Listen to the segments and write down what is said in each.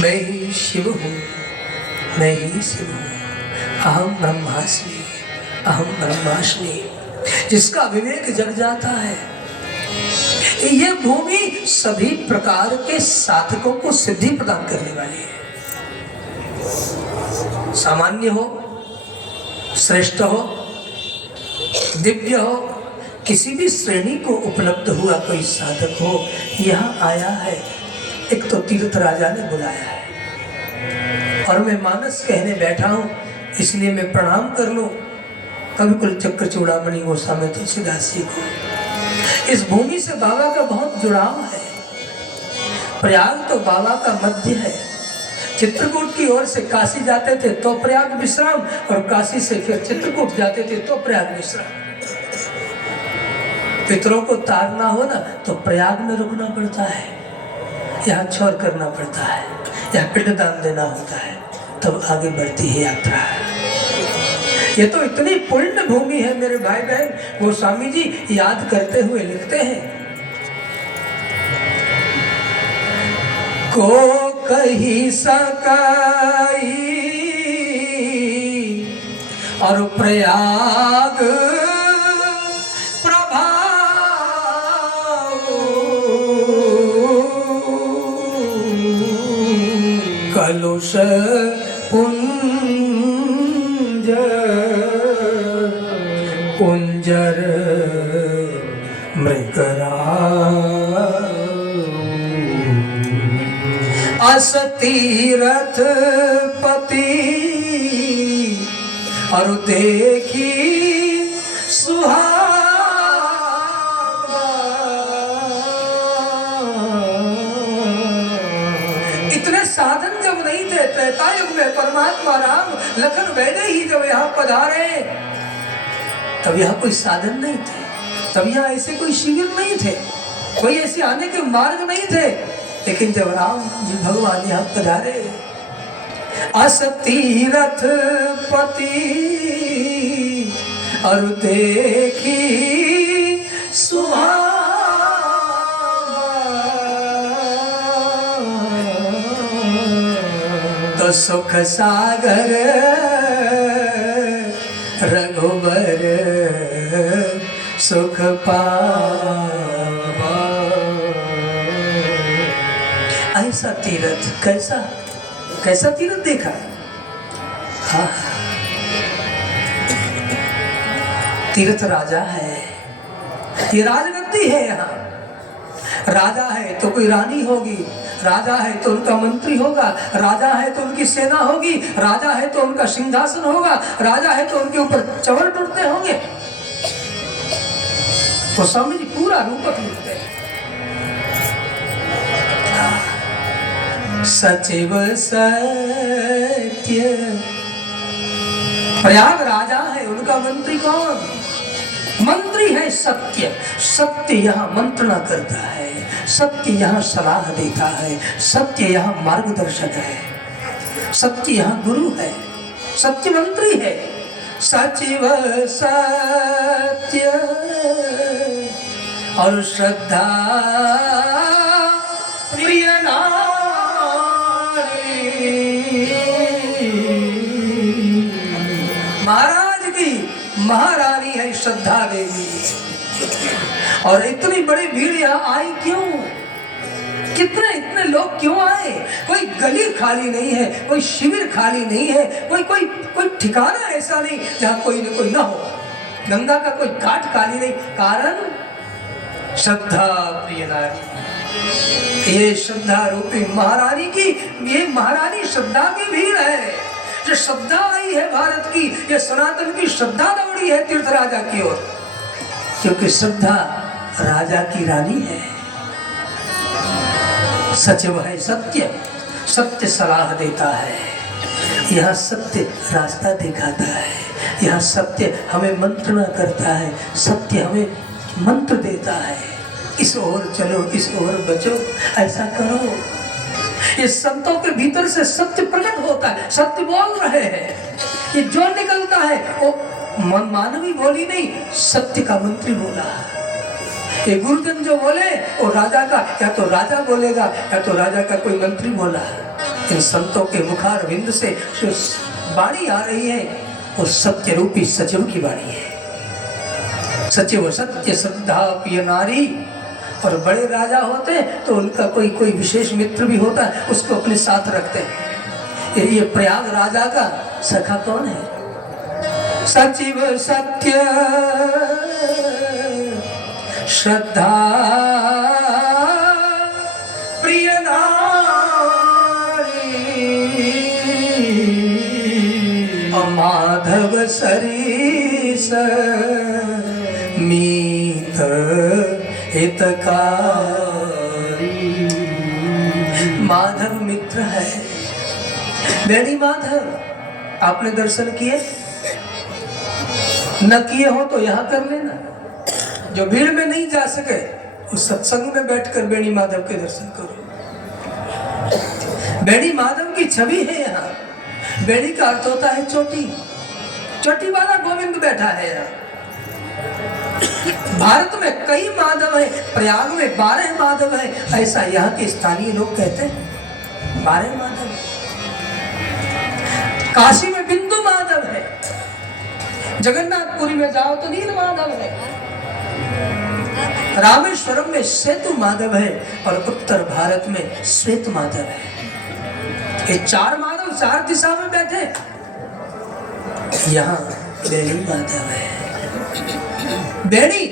मैं ही शिव हूँ, मैं ही शिव हूँ। अहम ब्रह्मास्मि, अहम ब्रह्मास्मि। जिसका विवेक जग जाता है, ये भूमि सभी प्रकार के साधकों को सिद्धि प्रदान करने वाली है। सामान्य हो, श्रेष्ठ हो, दिव्य हो, किसी भी श्रेणी को उपलब्ध हुआ कोई साधक हो, यहाँ आया है। एक तो तीर्थ राजा ने बुलाया है और मैं मानस कहने बैठा हूँ, इसलिए मैं प्रणाम कर लूँ कवि कुल चक्र चूड़ामणि गोस्वामी तुलसीदास जी को। इस भूमि से बाबा का बहुत जुड़ाव है। प्रयाग तो बाबा का मध्य है। चित्रकूट की ओर से काशी जाते थे तो प्रयाग विश्राम, और काशी से फिर चित्रकूट जाते थे तो प्रयाग विश्राम। पितरों को तारना हो ना तो प्रयाग में रुकना पड़ता है, यहाँ छोड़ करना पड़ता है, यहाँ पिंडदान देना होता है, तब आगे बढ़ती है यात्रा। ये तो इतनी पुण्य भूमि है मेरे भाई बहन। वो स्वामी जी याद करते हुए लिखते हैं, को कही सकाई और प्रयाग कलुष पुंज कुंजर मृगरा असतीरथ पति और देखी सुहागा। इतने साधन जब नहीं थे त्रेता युग में, परमात्मा राम लखन बैठे ही जब यहाँ पधारे, तब यहाँ कोई साधन नहीं थे, तब यहाँ ऐसे कोई शिविर नहीं थे, कोई ऐसे आने के मार्ग नहीं थे। लेकिन जब राम जी भगवान यहाँ पधारे, असतीरथ पति और देखी सुहागा, तो सुख सागर रघुबर सुख पावा। ऐसा तीर्थ, कैसा कैसा तीर्थ देखा। हाँ, तीर्थ राजा है, ये राजगद्दी है। यहाँ राजा है तो कोई रानी होगी, राजा है तो उनका मंत्री होगा, राजा है तो उनकी सेना होगी, राजा है तो उनका सिंहासन होगा, राजा है तो उनके ऊपर चवल टूटते होंगे। तो स्वामी जी पूरा रूपक लिखते हैं। सचिव सत्य, प्रयाग राजा है, उनका मंत्री कौन? मंत्री है सत्य। सत्य यहाँ मंत्रणा करता है, सत्य यहाँ सलाह देता है, सत्य यहाँ मार्गदर्शक है, सत्य यहाँ गुरु है, सत्य मंत्री है। सचिव सत्य और श्रद्धा प्रिय महाराज की महारानी है श्रद्धा देवी। और इतनी बड़ी भीड़ यहाँ आई क्यों? कितने इतने लोग क्यों आए? कोई गली खाली नहीं है, कोई शिविर खाली नहीं है, कोई ठिकाना ऐसा नहीं जहाँ कोई न कोई ना हो। गंगा का कोई घाट खाली नहीं। कारण श्रद्धा प्रिय नारी, ये श्रद्धा रूपी महारानी की, ये महारानी श्रद्धा की भीड़ है। जो श्रद्धा आई है भारत की, ये सनातन की श्रद्धा दौड़ी है तीर्थ राजा की ओर, क्योंकि श्रद्धा राजा की रानी है। सचिव है सत्य, सत्य सलाह देता है, यह सत्य रास्ता दिखाता है, यह सत्य हमें मंत्रणा करता है, सत्य हमें मंत्र देता है, इस ओर चलो, इस ओर बचो, ऐसा करो। ये संतों के भीतर से सत्य प्रकट होता है, सत्य बोल रहे हैं। ये जो निकलता है वो मानवी बोली नहीं, सत्य का मंत्री बोला। ये गुरुजन जो बोले वो राजा का, या तो राजा बोलेगा या तो राजा का कोई मंत्री बोला। इन संतों के मुखार विंद से जो वाणी आ रही है वो सत्य रूपी सचिव की वाणी है। सचिव सत्य श्रद्धा प्रिय नारी। और बड़े राजा होते तो उनका कोई कोई विशेष मित्र भी होता है, उसको अपने साथ रखते हैं। ये प्रयाग राजा का सखा कौन है? सचिव सत्य श्रद्धा प्रिय नारी, माधव सरीस मीत हितकारी। माधव मित्र है। बेणी माधव आपने दर्शन किए? न किए हो तो यहाँ कर लेना। जो भीड़ में नहीं जा सके उस सत्संग में बैठकर बेणी माधव के दर्शन करो। बेणी माधव की छवि है यहाँ। बेणी का अर्थ होता है चोटी। चोटी वाला गोविंद बैठा है यहाँ। भारत में कई माधव है, प्रयाग में 12 माधव है, ऐसा यहाँ के स्थानीय लोग कहते हैं। 12 माधव। काशी में बिंदु माधव है, जगन्नाथपुरी में जाओ तो नील माधव है, रामेश्वरम में सेतु माधव है और उत्तर भारत में श्वेत माधव है। ये 4 माधव 4 दिशा में बैठे। यहाँ बेणी माधव है। बेणी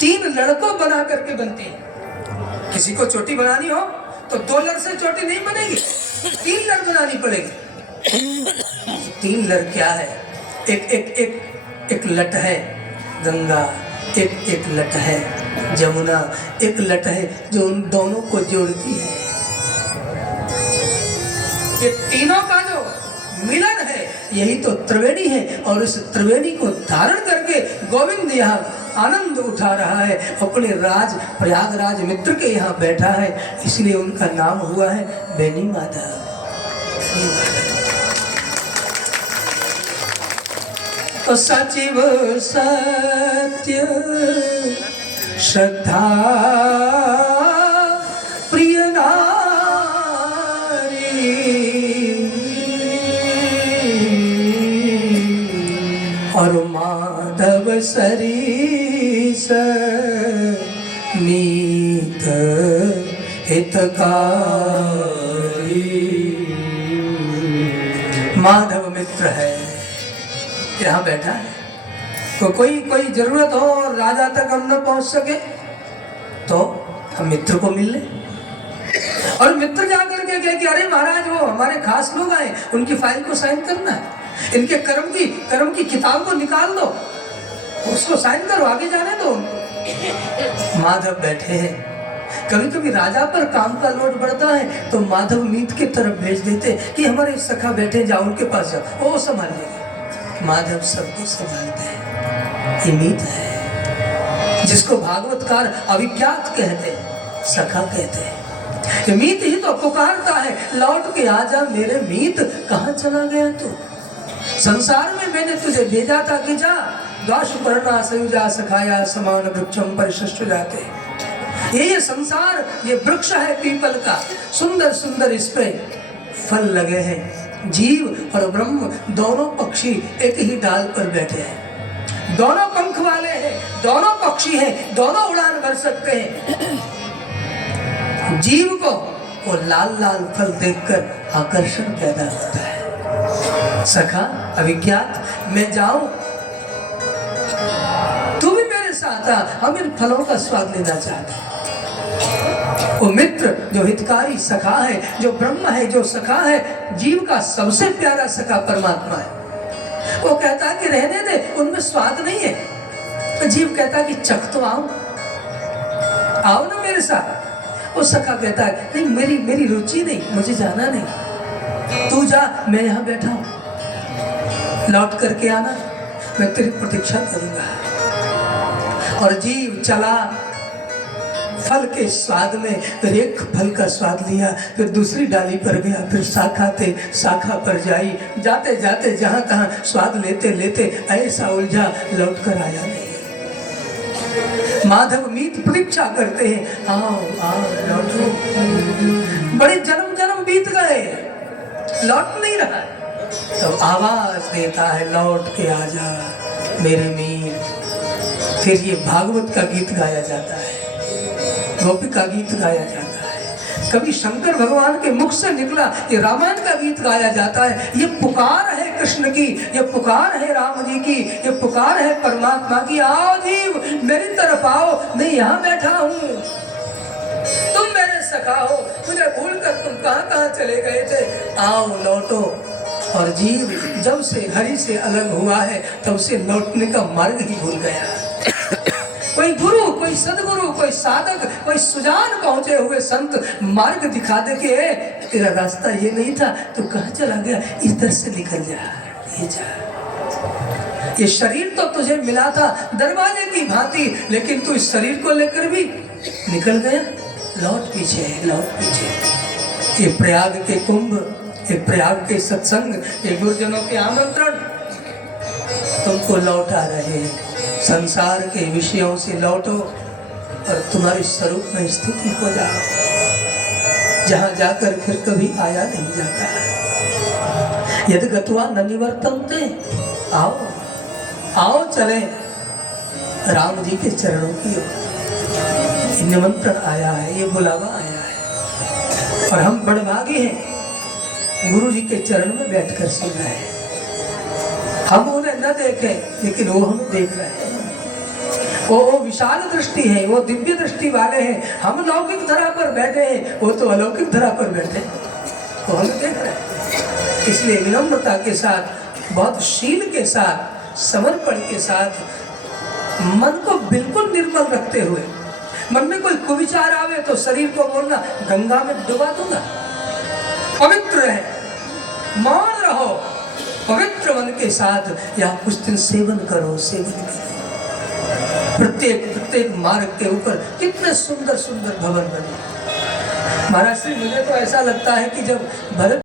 3 लड़कों बना करके बनती है। किसी को चोटी बनानी हो तो 2 लड़ से चोटी नहीं बनेगी, 3 लड़ बनानी पड़ेगी। 3 लड़ क्या है? एक लट है गंगा, एक लट है जमुना, एक लट है जो उन दोनों को जोड़ती है। ये तीनों का जो मिलन है यही तो त्रिवेणी है। और इस त्रिवेणी को धारण करके गोविंद यहाँ आनंद उठा रहा है। अपने राज प्रयागराज मित्र के यहाँ बैठा है, इसलिए उनका नाम हुआ है बेणी माधव। तो सचिव सत्य श्रद्धा प्रिय नारी, और माधव सरीस मीत हितकारी। माधव मित्र है, यहाँ बैठा है। तो कोई जरूरत हो और राजा तक हम न पहुंच सके तो हम मित्र को मिल ले। और मित्र जाकर के कहे कि अरे महाराज वो हमारे खास लोग आए, उनकी फाइल को साइन करना है, इनके कर्म की किताब को निकाल दो, उसको साइन करो, आगे जाने दो उनको। माधव बैठे हैं। कभी कभी राजा पर काम का लोड बढ़ता है तो माधव मीत की तरफ भेज देते कि हमारे सखा बैठे, जाओ उनके पास जाओ, वो संभाल लेंगे। माधव सबको संभालते हैं। ये मीत है जिसको भागवतकार अविज्ञात कहते हैं, सखा कहते हैं। ये मीत ही तो पुकारता है, लौट के आजा मेरे मीत, कहाँ चला गया तू? संसार में मैंने तुझे भेजा था कि जा, द्वाशुपर्णा संयुजा सखाया समान वृक्षम परिशिष्ट जाते। ये संसार ये वृक्ष है पीपल का, सुंदर सुंदर इस पे फल लगे हैं। जीव और ब्रह्म दोनों पक्षी एक ही डाल पर बैठे हैं, दोनों पंख वाले हैं, दोनों पक्षी हैं, दोनों उड़ान भर सकते हैं। जीव को वो लाल लाल फल देखकर आकर्षण पैदा होता है। सखा अविज्ञात, मैं जाऊं, तू भी मेरे साथ आ, हम इन फलों का स्वाद लेना चाहते हैं। वो मित्र जो हितकारी सखा है, जो ब्रह्म है, जो सखा है, जीव का सबसे प्यारा सखा परमात्मा है। वो कहता है कि रहने दे, उनमें स्वाद नहीं है। तो जीव कहता है कि चख तो आओ ना मेरे साथ। वो सखा कहता है नहीं, मेरी रुचि नहीं, मुझे जाना नहीं, तू जा, मैं यहाँ बैठा हूँ, लौट करके आना, मैं तेरी प्रतीक्षा करूँगा। और जीव चला, फल के स्वाद में फिर एक फल का स्वाद लिया, फिर दूसरी डाली पर गया, फिर शाखा पर जाई, जाते जाते जहाँ तहाँ स्वाद लेते लेते ऐसा उलझा, लौट कर आया नहीं। माधव मीत प्रतीक्षा करते हैं, आओ आओ लौटो। बड़े जन्म बीत गए, लौट नहीं रहा है। तो आवाज देता है लौट के आजा मेरे मीर। फिर ये भागवत का गीत गाया जाता है, गोपी का गीत गाया जाता है, कभी शंकर भगवान के मुख से निकला ये रामायण का गीत गाया जाता है। ये पुकार है कृष्ण की, ये पुकार है राम जी की, ये पुकार है परमात्मा की, आओ जीव मेरी तरफ आओ, मैं यहाँ बैठा हूँ, तुम मेरे सखा हो, मुझे भूल कर तुम कहाँ कहाँ चले गए थे, आओ लौटो। और जीव जब से हरि से अलग हुआ है तब से लौटने का मार्ग ही भूल गया। कोई गुरु, कोई सदगुरु, कोई साधक, कोई सुजान पहुंचे हुए संत मार्ग दिखा दे के तेरा रास्ता ये नहीं था, तो कहाँ चला गया, इधर से निकल जा, ये जा। ये शरीर तो तुझे मिला था दरवाजे की भांति, लेकिन तू इस शरीर को लेकर भी निकल गया। लौट पीछे, लौट पीछे। ये प्रयाग के कुंभ, ये प्रयाग के सत्संग, ये गुरुजनों के आमंत्रण तुमको लौटा रहे हैं। संसार के विषयों से लौटो और तुम्हारे स्वरूप में स्थिति हो जाओ, जहां जाकर फिर कभी आया नहीं जाता। यदि गत्वा न निवर्तन्ते, आओ आओ चले राम जी के चरणों की ओर। निमंत्रण आया है, ये बुलावा आया है, और हम बड़भागी हैं गुरु जी के चरण में बैठकर सुन रहे हैं। हम उन्हें न देखें लेकिन वो हमें देख रहे हैं। वो विशाल दृष्टि है, वो दिव्य दृष्टि वाले हैं। हम लौकिक धरा पर बैठे हैं, वो तो अलौकिक धरा पर बैठे हैं, वो हमें देख रहे हैं। इसलिए विनम्रता के साथ, बहुत शील के साथ, समर्पण के साथ, मन को बिल्कुल निर्मल रखते हुए, मन में कोई कुविचार आवे तो शरीर को बोलना गंगा में डुबा दूंगा। पवित्र रहे, मौन रहो, पवित्र मन के साथ या कुछ दिन सेवन करो, सेवन करो। प्रत्येक मार्ग के ऊपर कितने सुंदर सुंदर भवन बने। महाराज श्री, मुझे तो ऐसा लगता है कि जब भरत